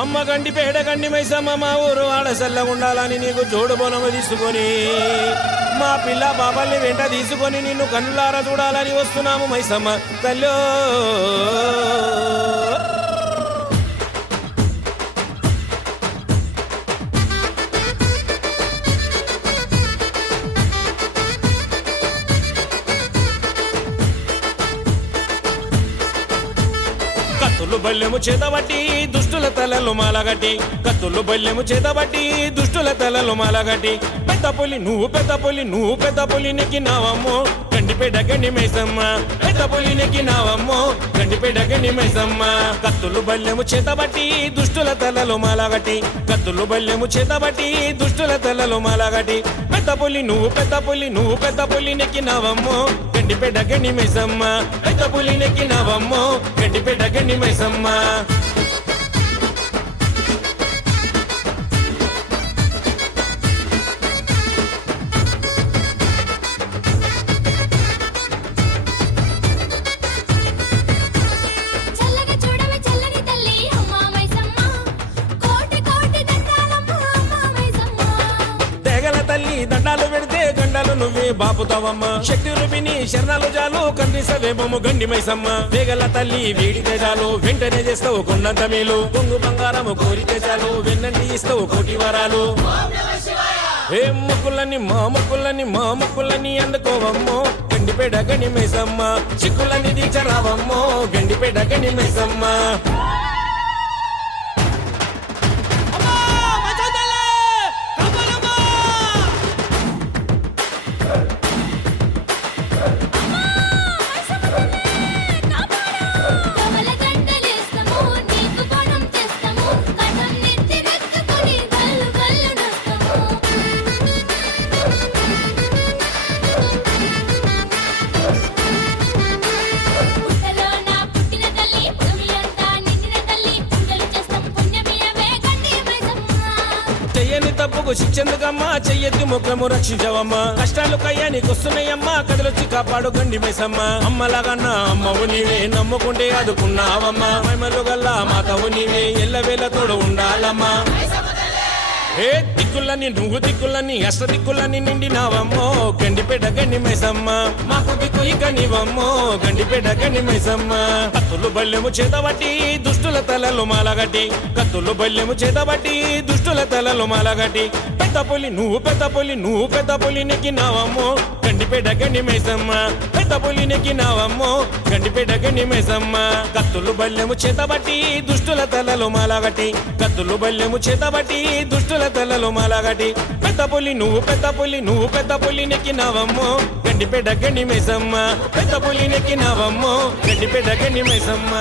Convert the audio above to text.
అమ్మ గండి పేడ గండి మైసమ్మ మా ఊరు ఆడసల్ల ఉండాలని నీకు జోడు బోనము తీసుకొని మా పిల్ల బాబాల్ని వెంట తీసుకొని నిన్ను కన్నులారా చూడాలని వస్తున్నాము మైసమ్మ తల్లో. కత్తులు బల్లెము చేతబట్టి దుష్టుల తలలు మాలగట్టి, కత్తులు బల్లెము చేతబట్టి దుష్టుల తలలు మాలగట్టి, పెద్ద పులి నువ్వు పెద్ద పులి నువ్వు పెద్ద పులి నెక్కినావమ్మో గండిపేట గండి మైసమ్మ, పెద్ద పులి నెక్కినావమ్మో గండిపేట గండి మైసమ్మ. కత్తులు బల్లెము చేతబట్టి దుష్టుల తలలు మాలగట్టి, కత్తులు బల్లెము చేతబట్టి దుష్టుల తలలు మాలగట్టి, పెద్ద పులి నువ్వు పెద్ద పులి నువ్వు పెద్ద పులి నెక్కినావమ్మో గండిపేట గండి మైసమ్మ, పెద్ద పులి నెక్కినావమ్మో గండిపేట గండి మైసమ్మ. దండాలు పెడితే గండాలు నువ్వే బాపుతావమ్మ, శక్తి రూపిణి శరణాలు జాలు కనిసవేమము గండి మైసమ్మ. వేగల తల్లి వేడితే చాలు వెంటనే చేస్తావు కొండంత మేలు, కొంగు బంగారము కోరితే చాలు వెన్నంటి ఇస్తావు కోటి వరాలు. ఏ ముక్కులని మా ముక్కులని మా ముక్కులని అందుకోవమ్మో గండిపేట గండి మైసమ్మ, చిక్కులని దీచరావమ్మో గండిపేట గండి మైసమ్మ. చెయ్యని తప్పుకు శిక్షెందుకమ్మా చెయ్యెత్తి ముఖము రక్షించవమ్మా, కష్టాలు కయ్యానికి వస్తున్నాయమ్మా కదలొచ్చి కాపాడు గండి మైసమ్మ. అమ్మలాగన్నా అమ్మవు నీవే నమ్ముకుంటే అదుకున్నావమ్మా, మైమలు గల్లా మాతవు నీవే ఎల్లవేళ తోడు ఉండాలమ్మా. ఏ దిక్కులని నువ్వు దిక్కులని అష్ట దిక్కులని నిండినావమ్మో గండిపేట గండి మైసమ్మ, మాకు దిక్కు ఇక నీవమ్మో గండిపేట గండి మైసమ్మ. కత్తులు బల్లెము చేతబట్టి దుష్టుల తలలు మాలగట్టి, కత్తులు బల్లెము చేతబట్టి దుష్టుల తలలు మాలగట్టి, పెద్ద పులి నువ్వు పెద్ద పులి నువ్వు పెద్ద పులి నెక్కినావమ్మో గండిపేట గండి మైసమ్మ, పెద్ద పులి నెక్కినావమ్మో గండిపేట గండి మైసమ్మ. కత్తులు బల్లెము చేతబట్టి దుష్టుల తలలు మాలగట్టి, కత్తులు బల్లెము చేతబట్టి దుష్టుల తలలు మాలగట్టి, పెద్ద పులి నువ్వు పెద్ద పులి నువ్వు పెద్ద పులి నెక్కినావమ్మో గండిపేట గండి మైసమ్మ, పెద్ద పులి నెక్కినావమ్మో గండిపేట గండి మైసమ్మ.